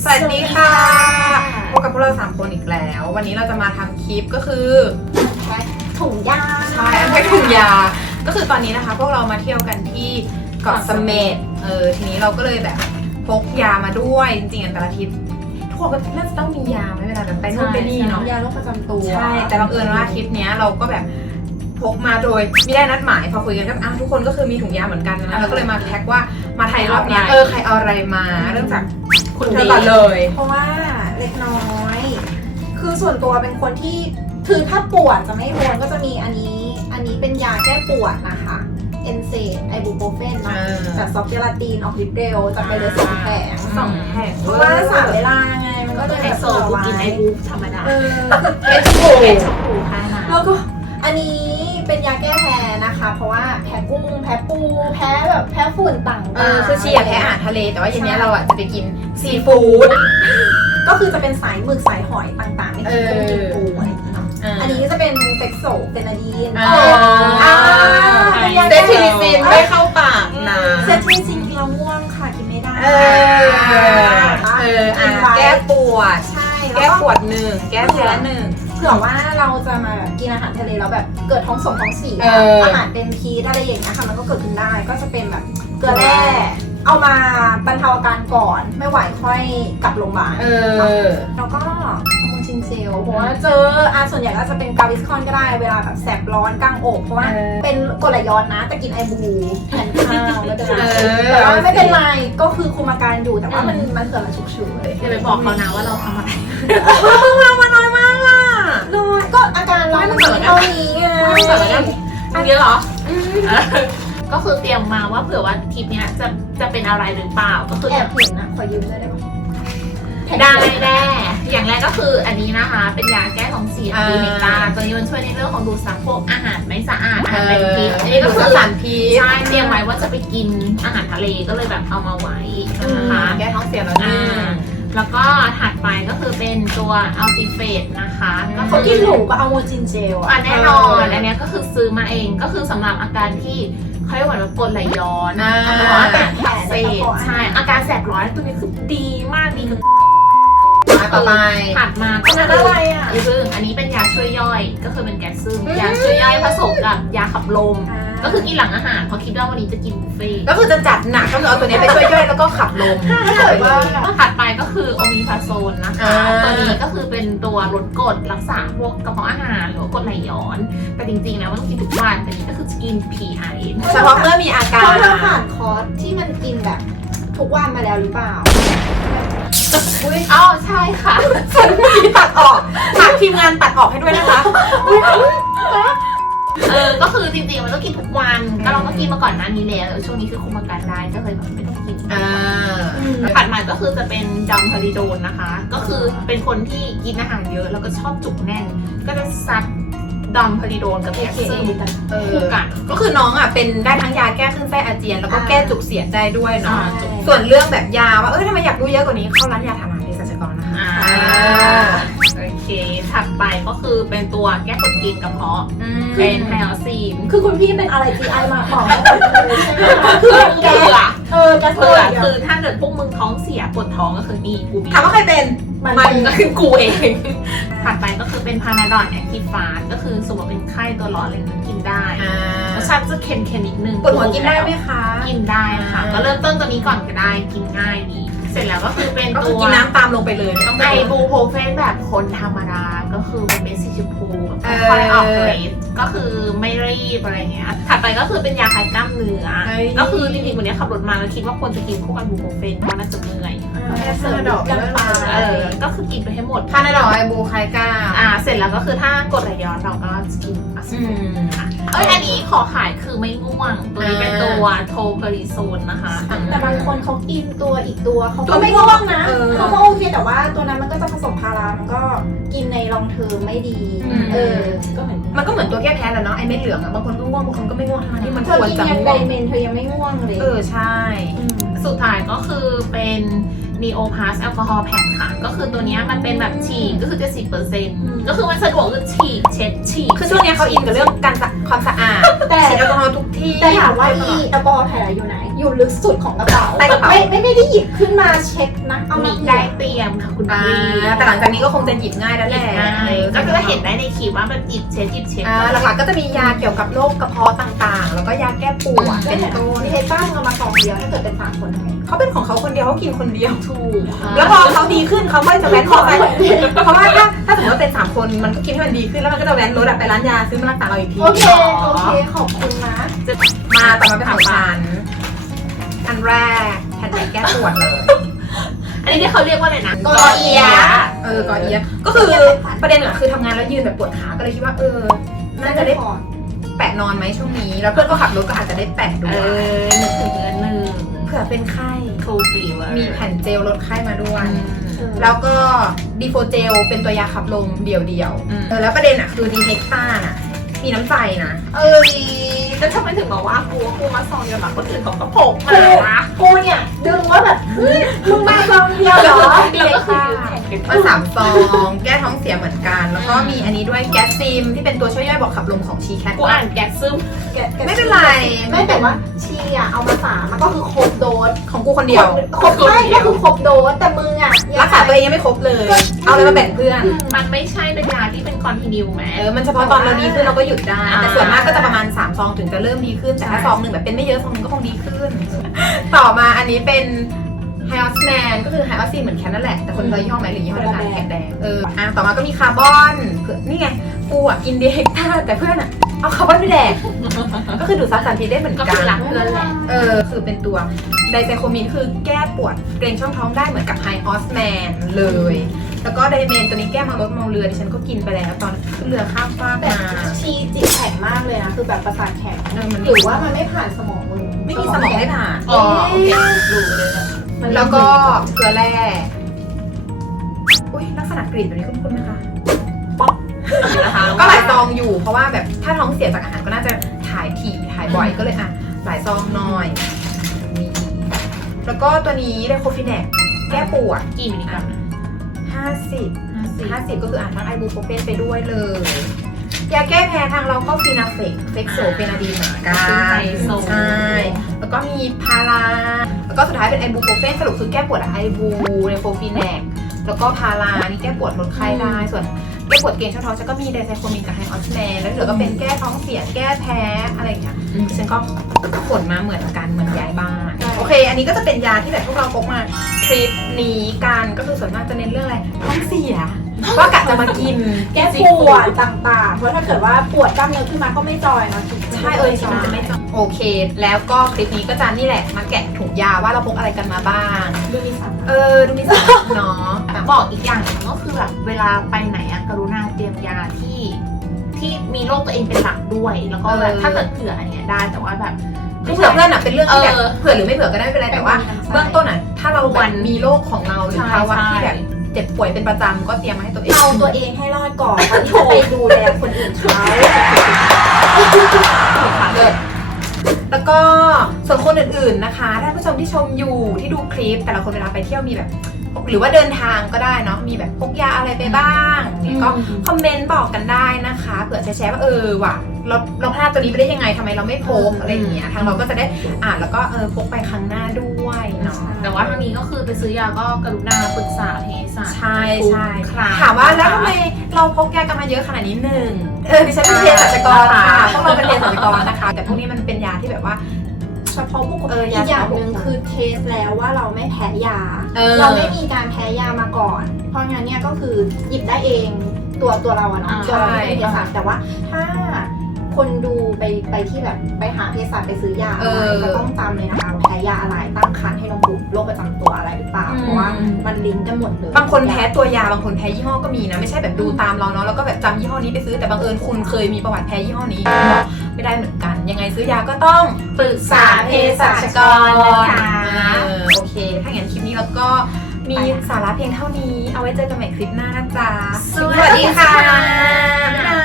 สวัสดีค่ะ พบกับพวกเราสามคนอีกแล้ว วันนี้เราจะมาทำคลิปก็คือถุงยาใช่แพ็กถุงยา ก็คือตอนนี้นะคะ พวกเรามาเที่ยวกันที่เกาะเสม็ดเออทีนี้เราก็เลยแบบพกยามาด้วยจริงๆอันแต่ละทริปทุกคนก็น่าจะต้องมียาไหมเวลาแบบไปนู่นไปนี่เนาะยาโรคประจำตัวใช่ แต่บังเอิญว่าทริปเนี้ยเราก็แบบพกมาโดยไม่ได้นัดหมายพอคุยกันก็อ้าวทุกคนก็คือมีถุงยาเหมือนกันนะเราก็เลยมาแพ็กว่ามาไทยรอบเนี้ยเออใครเอาอะไรมาเริ่มจาก คุณเธอก่อนเลย เพราะว่าเล็กน้อย คือส่วนตัวเป็นคนที่คือถ้าปวดจะไม่วนก็จะมีอันนี้ อันนี้เป็นยาแก้ปวดนะคะ เอนเซไอบูโปรเฟนนะเออจากซอฟต์เจลาตีนออกฤทธิ์เร็วจะไปเลยสองแผงสองแผ่นเพราะว่าสามเวลาไงมันก็เลยไฮแบบโซกูกินไอบูธรรมดาเออเอสโเอชบูค่ะนะแล้วก็อันนี้เป็นยาแก้แพ้นะคะ เพราะว่าแพ้กุ้งแพ้ปูแพ้แบบแพ้ฝุ่นต่างๆเออคือเชียร์แพ้อาหารทะเลแต่ว่าเย็นนี้เราอะจะไปกินซีฟู้ดก็คือจะเป็นสายหมึกสายหอยต่างๆไม่กินกุ้งกินปูอะไรอย่างเงี้ยเนาะอันนี้จะเป็นเฟกโซเฟนาดีนอ่าอ่าเป็นยาเซแก้ทิลิซินไม่เข้าปากนะเซทิลิซินกินแล้วง่วงค่ะกินไม่ได้เออเอออะแก้ปวด ใช่แก้แล้วปก็วดหนึ่งแก้แพ้หนึ่งเผื่อว่าเราจะมาแบบกินอาหารทะเลแล้วแบบเกิดท้องส่งท้องเสียเอออ อาหารเป็นพิษอะไรอย่างเงี้ยค่ะมันก็เกิดขึ้นได้ก็จะเป็นแบบเกลือแร่เอามาบรรเทาอาการก่อนไม่ไหวค่อยกลับโรงพยาบาล เออ แล้วก็อะโมจินเจลเพราะว่าเจออะส่วนใหญ่ก็จะเป็นกาวิสคอนก็ได้เวลาแบบแสบร้อนกลางอกเพราะว่าเออเป็นกรดไหลย้อนนะ แต่กินไอบูแทนข้าวไม่เป็นไรเออแต่ว่าไม่เป็นไรก็คือคุมอาการอยู่แต่ว่ามันมันเกิดมาฉุกเฉินอย่าไปบอกเขานะว่าเราทำอะไรเรามาน้อยมากอะ น้อยก็อาการ เรามันมีเท่านี้ไงไม่เกิดอะไรอันนี้เหรอ ก็คือเตรียมมาว่าเผื่อว่าทริปเนี้ยจะจะเป็นอะไรหรือเปล่า ก็คือแอบเห็นนะขอยืมด้วยได้ไหมได้แน่อย่างแรกก็คืออันนี้นะคะ เป็นยาแก้ท้องเสียอ่าดีเมกาตัวนี้มันช่วยในเรื่องของดูดซับพวกอาหารไม่สะอาดอาหารเป็นพิษอันนี้ก็คือสารพิษใช่เตรียมไว้ว่าจะไปกินอาหารทะเลก็เลยแบบเอามาไว้นะคะแก้ท้องเสียแล้วหอ่นึ่งา แล้วก็ถัดไปก็คือเป็นตัวอัลติเฟตนะคะ ก็เขาคือกินหนูก็เอาโมจินเจลอะอะแน่นอน อันเนี้ยก็คือซื้อมาเองก็คือสำหรับอาการที่เขาเรียกว่าแบบกรดไหลย้อนอ่าหรือว่าอาการอักเสบใช่อาการแสบร้อนตัวนี้คือดีมากดีคืออะต่อไป ถัดมาก็อันนั้นคืออะไรอะอีซึ่งอันนี้เป็นยาช่วยย่อยก็คือเป็นแก๊สซึมยาช่วยย่อยผสมกับยาขับลม ก็คือกินหลังอาหารเพราะคิดว่าวันนี้จะกินบุฟเฟ่ต์ก็คือจะจัดหนักก็คือเอาตัวนี้ไปช่วยย่อยแล้วก็ขับลมถ้าเกิดว่าถัดไปก็คือโอมีพาโซนนะคะอ่าตัวนี้ก็คือเป็นตัวลดกรดรักษาพวกกระเพาะอาหารหรือว่ากรดไหลย้อน แต่จริงๆแล้วมันต้องกินทุกวันแต่นี่ก็คือจะกิน PI เฉพาะเมื่อมีอาการเขาเราผ่านคอร์สที่มันกินแบบทุกวันมาแล้วหรือเปล่าอ๋อใช่ค่ะตัดออกฝากทีมงานตัดออกให้ด้วยนะคะ เออ ก็คือจริงๆมันต้องกินทุกวัน ก็เราก็กินมาก่อนหน้านี้แล้วแต่ช่วงนี้คือคุมอาการได้ก็เลยแบบไม่ต้องกินอ่าถัดมาก็คือจะเป็นดัมพาริโดนนะคะ ก็คือเป็นคนที่กินอาหารเยอะแล้วก็ชอบจุกแน่น ก็จะซัดดัมพาริโดนกับแคปซึมเออคู่กันก็คือน้องอะเป็นได้ทั้งยาแก้คลื่นไส้อาเจียน แล้วก็แก้จุกเสียดได้ด้วยเนาะอ่าส่วนเรื่องแบบยาว่าเอ้ยทำไมอยากรู้เยอะกว่านี้เข้าร้านยาถาม อ่าอ่าโอเค ถัดไปก็คือเป็นตัวแก้ปวดกินกระเพาะอืมเป็นไฮออซีนคือคุณพี่เป็นอะไร GI มาบอกมาหมดเลยใช่ไหมคะเพื่อแกเผื่อเออแกเสืเผื่ออคือถ้าเกิดพวกมึงท้องเสียปวดท้องก็คือนี่กูมี ถามว่าใครเป็น มันมันก็คือกูเอง ถัดไปก็คือเป็นพานาดอนแอคทีฟฟาก็คือสมมติว่าเป็นไข้ตัวร้อนอะไรอย่างเงี้ยกินได้อ่ารสชาติจะเค็มๆนิดนึงปวดหัวกินได้ไหมคะ กินได้ค่ะ อ่า ก็เริ่มต้นตัวนี้ก่อนก็ได้กินง่ายดี เสร็จแล้วก็คือเป็นก็ตัคือวกินน้ำตามลงไปเลยไม่ต้องไอไปบูโพรเฟนแบบคนธรรมดาก็คือเป็นเม็ดสีชมพูแบบเออค่อยๆออกฤทธิ์ก็คือไม่รีบอะไรเงี้ยถัดไปก็คือเป็นยาคลายกล้ามเนื้อเอ้ยก็คือจริงๆวันนี้ขับรถมาแล้วคิดว่าควรจะกินพวกไอบูโพรเฟนเพราะน่าจะเมื่อยแกเสือดอกกันไปเออก็คือกินไปให้หมด พานาดอลไอบูไคก้า อ่าเสร็จแล้วก็คือถ้ากดไหลย้อนเราก็จะกิน อัสอืเฟนมค่ะเอ้ยอันนี้ขอขายคือไม่ง่วง ตัวนี้เป็นตัวโทเพอริโซนนะคะแต่บางคนเขากินตัวอีกตัวเขาตัก็วไม่ม่วง่วงงนะเออเขาก็โอเคแต่ว่าตัวนั้นมันก็จะผสมพารา มันก็กินในรองเทอมไม่ดีอืมเออ ก็เหมือนมันก็เหมือนตัวแก้แพ้แหละเนาะไอเม็ดเหลืองอะบางคนก็ง่วงบางคนก็ไม่ง่วงทั้งที่มันเธคอวรกินจะยังง่ไดวงเมนเธอยังไม่ง่วงเลย เออใช่มสุดท้ายก็คือเป็น Neo Pass แอลกอฮอล์แผ่นค่ะ ก็คือตัวเนี้ยมันเป็นแบบฉีกก็คือจะสิบเปอร์เซ็นต์ก็คือมันสะดวกคือฉีกเช็ดฉีกคือช่วงเนี้ยเขาอินกับเรื่องการสะความสะอาดแต่ฉีดแอลกอฮอล์ทุกที่แต่ถามว่าอีแอลกอฮอล์แผ่อยู่ไหน ออยู่ลึกสุดของกระเป๋าใต้กระเป๋า ไม่ไม่ไม่ได้หยิบขึ้นมาเช็คนะเอามีมาได้เตรียมค่ะคุณอ่าพี่แต่หลังจากนี้ก็คงจะหยิบง่ายแล้วหแหยิบละง่ายออก็จะเห็นได้ในคลิปว่ามันหยิบเช็ดหยิบเช็ดอ่าหลักๆก็จะมียาเกี่ยวกับโรคกระเพาะต่างๆ แล้วก็ยาแก้ปวดเป็เป็นนต้นมีเทป้ามึงเอามาซองเดียวถ้าเกิดเป็นสามคนทำไงเขาเป็นของเขาคนเดียวเขากินคนเดียวถูกแล้วพอเขาดีขึ้นเขาก็จะแว้นรถไปเพราะว่าถ้าถ้าสมมติว่าเป็นสามคนมันก็กินให้มันดีขึ้นแล้วมันก็จะแว้นรถอะไปร้านยาซื้อมารักษาเราอีกทีโอเคโอเคขอบคุณนะมาต่อมาเป็นของฉันอัน แรกแผ่นไหนแก้ปวดเลย อันนี้ที่เขาเรียกว่าอะไรนะกอเอียเออกอเอียก็คือประเด็นอะคือทำงานแล้วยืนแบบปวดขาก็เลยคิดว่าเออน่าจะได้แปะนอนไหมช่วงนี้ แล้วเพื่อนก็ขับรถก็อาจจะได้แปะด้เอวยอนึกถึงเงินหนึ่งเผื่อเป็นไข้โคฟีเวอร์มีแผ่นเจลลดไข้มาด้วยอืมแล้วก็ดีโฟเจลเป็นตัวยาขับลมเดี่ยวๆอืมเออแล้วประเด็นอะคือดีเฮกต้าน่ะมีน้ำใจนะ เอ้ย แล้วทำไมถึงบอกว่ากูกูมาซองเดียวหลังคนอื่นเขาก็พกมานะกูเนี่ยดึงว่าแบบเฮ้ยมึงมาซองเดียวเหรอแล้วก็คือยืมแข่งกันมันสามซองแก้ท้องเสียเหมือนกัน แล้วก็มีอันนี้ด้วยแก๊สซิมที่เป็นตัวช่วยย่อยบอกขับลมของชีแคทกูอ่านแก๊สซึมแกะแกะไม่เป็นไรไม่แต่ว่าชีอะเอามาสามมันก็คือครบโดสของกูคนเดียวครบไม่ก็คือครบโดสแต่มึงอะรักษาตัวเองยังไม่ครบเลย เอาอะไรมาแบ่งเพื่อน มันไม่ใช่เป็นยาที่เป็นคอนติเนียไหมเออมันเฉพาะตอนเราดีขึ้นเราก็หยุดได้อ่าแต่ส่วนมากก็จะประมาณ3ซองถึงจะเริ่มดีขึ้น แต่ถ้าซองหนึ่งแบบเป็นไม่เยอะซองหนึงก็คงดีขึ้น ต่อมาอันนี้เป็นไฮออสแมนก็คือไฮออสซีเหมือนแคนนั่นแหละ แต่คนละยี่ห้อไหมหรือยี่ห้อเดียวกันแขกแดงเอออะต่อมาก็มีคาร์บอนเผื่อนี่ไง กูอะอินเดียเฮกตาแต่เพื่อนอะเอาคาร์บอนไปแดก ก็คือดูดซับสารพิษได้เหมือนก็กัคือนรักเพื่อนแหละเออคือเป็นตัวไดไซโคมินคือแก้ปวดเกร็งช่องท้องได้เหมือนกับไฮออสแมนเลย แล้วก็ไดเมนตัวนี้แก้มาลดเมาเรือดิฉันก็กินไปแล้วตอนขึ้นเรือข้ามฟากแต่มาชีจิตแข็งมากเลยนะ คือแบบประสาทแข็ง เออมันหรือว่ามันไม่ผ่านสมองมึงไม่มีสมองได้ผ่าน อ๋อโอเครู้เลยนะแล้วก็เกลือแร่ อุ้ยลักษณะกลิ่นตัวนี้คุ้นๆไหมคะ นะคะก็หลายซองอยู่เพราะว่าแบบถ้าท้องเสียจากอาหารก็น่าจะถ่ายถี่ถ่ายบ่อยก็เลยอะหลายซองหน่อยมีแล้วก็ตัวนี้ไดโคฟินแนกแก้ปวดกี่มิลลิกรัม50ห้าสิบ50ก็คืออ่านทั้งไอบูโปรเฟนไปด้วยเลยยาแก้แพ้ทางเราก็ฟีนาเฟกเฟกโซเฟนาดีนเหมือนกันไฮโซใช่แล้วก็มีพาราแล้วก็สุดท้ายเป็นไอบูโปรเฟนสรุปคือแก้ปวดอะไอบูเนโฟฟีแนกแล้วก็พารานี่แก้ปวดลดไข้ได้ส่วน แก้ปวดเกร็งช่องท้องฉันก็มีไดไซโคมินกับไฮออสแมนแล้วเหลือก็เป็นแก้ท้องเสีย แก้แพ้อะไรอย่างเงี้ย ฉันก็ขนมาเหมือนกันเหมือนย้ายบ้านโอเค อันนี้ก็จะเป็นยาที่แบบพวกเราพกมาทริปนี้กันก็คือส่วนมากจะเน้นเรื่องอะไรท้องเสียก็กะจะมากิน แก้ปวดต่างๆ เพราะถ้าเกิดว่าปวดกล้ามเนื้อขึ้นมาก็ไม่จอยนะใช่เออจริงๆมันจะไม่จบโอเค แล้วก็คลิปนี้ก็จะนี่แหละมาแกะถุงยาว่าเราพกอะไรกันมาบ้างดูมีสาระเออดูมีสาระเนาะแต่บอกอีกอย่างหนึงก็คือแบบเวลาไปไหนอะกรุณาเตรียมยาที่ที่มีโรคตัวเองเป็นหลักด้วย แล้วก็แบบถ้าเกิดเผื่ออันเนี้ยได้แต่ว่าแบบ คือเผื่อเพื่อนอะเป็นเรื่องที่แบบเออเผื่อหรือไม่เผื่อก็ได้ไม่เป็นไรแต่ว่า เบื้องต้นอะถ้าเราแบบมีโรคของเราหรือภาวะที่แบบเจ็บป่วยเป็นประจำก็เตรียมมาให้ตัวเองเอาตัวเองให้รอดก่อนก่อนที่จะไปดูแลคนอื่นเขาเลิศแล้วก็ส่วนคนอื่นๆนะคะท่านผู้ชมที่ชมอยู่ที่ดูคลิป แต่ละคนเวลาไปเที่ยวมีแบบ หรือว่าเดินทางก็ได้เนาะมีแบบพกยาอะไรไปบ้างเนี่ยก็ คอมเมนต์บอกกันได้นะคะ เผื่อจะแชร์ว่าเออว่ะ เราเราพลาดตัวนี้ไปได้ยังไงทำไมเราไม่พกอะไรอย่างเงี้ยทางเราก็จะได้อ่านแล้วก็เออพกไปครั้งหน้าด้วยเนาะแต่ว่าทางนี้ก็คือไปซื้อยาก็กรุณาปรึกษาเภสัชใช่ใช่ทุกครั้งถามว่าแล้วทำไมเราพกยากันมาเยอะขนาดนี้หนึ่งเออดิฉันเป็นเภสัชกรค่ะพวกเราเป็นเภสัชกรนะคะ แต่พวกนี้มันเป็นยาที่แบบว่าเฉพาะบุคคลเอออียากอย่างเฉพาะหนึ่งบุคคลคือเทสแล้วว่าเราไม่แพ้ยาเออเราไม่มีการแพ้ยามาก่อน เพราะงั้นเนี่ยก็คือหยิบได้เองตัวตัวเราอะเนาะอ่าตัวเราไม่ใช่เป็นเภสัชแต่ว่าถ้า คนดูไปไปที่แบบไปหาเภสัชไปซื้อยาเออจะต้องจำเลยนะคะว่าแพ้ยาอะไรตั้งครรภ์ให้นมบุตรโรคประจำตัวอะไรหรือเปล่าอืมเพราะว่ามันลิงก์กันหมดเลยบางคนแพ้ตัวยาบางคนแพ้ยี่ห้อก็มีนะไม่ใช่แบบดูตามเราเนาะแล้วก็แบบจำยี่ห้อนี้ไปซื้อแต่บังเอิญคุณเคยมีประวัติแพ้ยี่ห้อนี้ก็ไม่ได้เหมือนกัน ยังไงซื้อยาก็ต้องปรึกษาเภสัชกรนะคะเออโอเคถ้าอย่างนั้นคลิปนี้เราก็มีสาระเพียงเท่านี้ เอาไว้เจอกันใหม่คลิปหน้านะจ๊ะ สวัสดีค่ะบ๊ายบาย